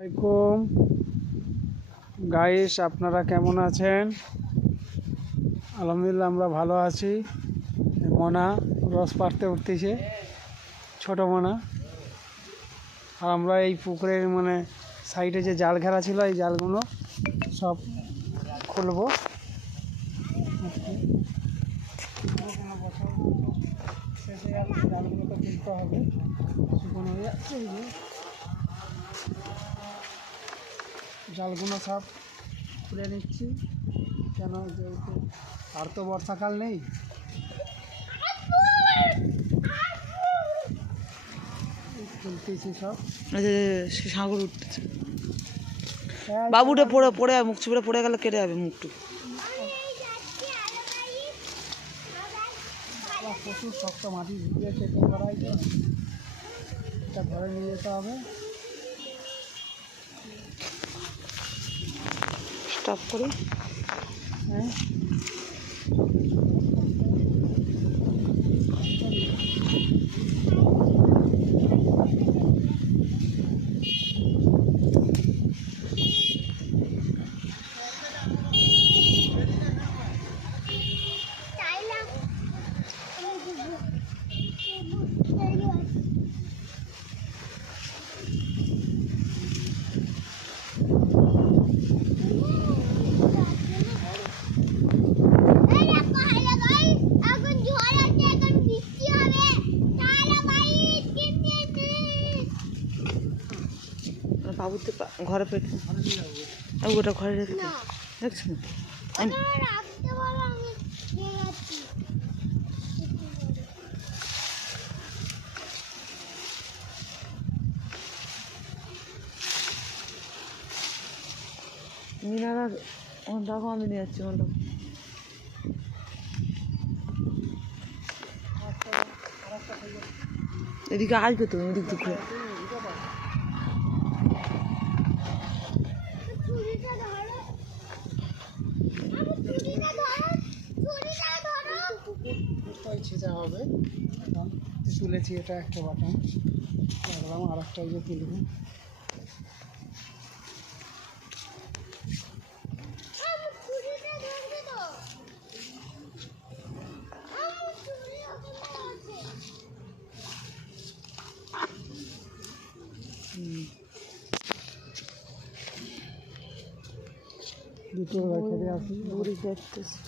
আসসালামাইকুম গাইস, আপনারা কেমন আছেন? আলহামদুলিল্লাহ, আমরা ভালো আছি। মনা রস পাড়তে উঠতেছে, ছোট মনা। আর আমরা এই পুকুরের সাইডে যে জাল ঘেরা ছিল, এই জালগুলো সব খুলবো। শেষে জালগুলোকে খুলতে হবে, শুকনো হয়ে যাচ্ছে। এই যে জালগুলো সব খুলে নিচ্ছি, কেন যেহেতু আর তো বর্ষাকাল নেই। খুলতেছি সব। সাগর উঠতেছে, বাবুটা পড়ে পড়ে মুখ চুপড়ে পড়ে গেলে কেটে যাবে মুখটু। প্রচুর শক্ত মাটি ভিজিয়ে চেপে করা হয়েছে, এটা ধরে নিয়ে যেতে হবে। স্টপ করে হ্যাঁ, বাবুতে ঘরে পেটে ওটা ঘরে রেখে দেখছেন। মিনারা দেখো, আমি নিয়ে যাচ্ছি। এদিকে আসবে তো, এদিক থেকে ছেঁচা হবে। এখন তুলেছি, এটা একটা বাটন রাখলাম, আর একটা ইয়ে তুলব। দুটো রেখে দিয়ে আসি, বুড়ি দেখতেছি।